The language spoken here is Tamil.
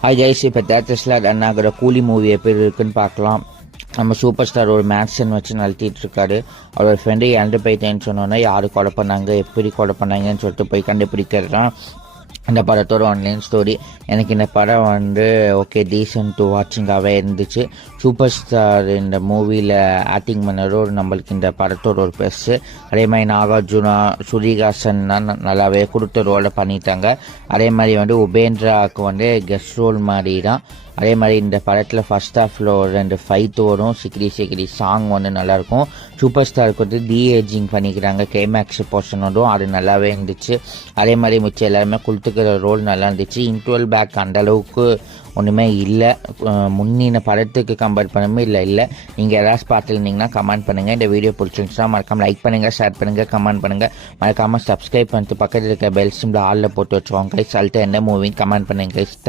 ஹாய் கைஸ், இப்போ தேட்டர்ஸில் ரன் ஆகிற கூலி மூவி எப்படி இருக்குன்னு பார்க்கலாம். நம்ம சூப்பர் ஸ்டார் ஒரு மேக்ஸன் வச்சு நடத்திட்டு இருக்காரு. அவரோட ஃப்ரெண்டு இறந்து போயிட்டேன்னு சொன்னோன்னா யார் கொலை பண்ணாங்க, எப்படி கொலை பண்ணாங்கன்னு சொல்லிட்டு போய் கண்டுபிடிக்கிறதான் அந்த படத்தோட ஆன்லைன் ஸ்டோரி. எனக்கு இந்த படம் ஓகே டீசன்ட் டு வாட்சிங்காகவே இருந்துச்சு. சூப்பர் ஸ்டார் இந்த மூவியில் ஆக்டிங் பண்ணதோடு நம்மளுக்கு இந்த படத்தோட ஒரு ப்ளஸ்ஸு. அதே மாதிரி நாகார்ஜுனா, ஸ்ருதிஹாசன் நல்லாவே கொடுத்த ரோலை பண்ணிட்டாங்க. அதே மாதிரி உபேந்திராவுக்கு கெஸ்ட் ரோல் மாதிரி தான். அதே மாதிரி இந்த படத்தில் ஃபர்ஸ்ட் ஹாஃபில் ஒரு 2 ஃபைட் வரும். சிக்கிரி சாங் நல்லாயிருக்கும். சூப்பர் ஸ்டாருக்கு ஏஜிங் பண்ணிக்கிறாங்க. கிளைமேக்ஸ் போர்ஷனோடும் அது நல்லாவே இருந்துச்சு. அதே மாதிரி மிச்சம் எல்லாருமே கொடுத்துக்கிற ரோல் நல்லா இருந்துச்சு. இன்டர்வல் பேக் அந்த அளவுக்கு ஒன்றுமே இல்லை. முன்னின படத்துக்கு கம்பேர் பண்ணவே இல்லை. நீங்கள் ஏதாச்சும் பார்த்துருந்தீங்கன்னா கமெண்ட் பண்ணுங்கள். இந்த வீடியோ பிடிச்சிருந்துச்சுன்னா மறக்காமல் லைக் பண்ணுங்கள், ஷேர் பண்ணுங்கள், கமெண்ட் பண்ணுங்கள். மறக்காமல் சப்ஸ்கிரைப் பண்ணிட்டு பக்கத்தில் இருக்க பெல் சிம்பிள் ஆளில் போட்டு வச்சுக்கோங்க கைஸ். அல்ட்டு என்ன மூவின்னு கமெண்ட் பண்ணுங்க கைஸ்.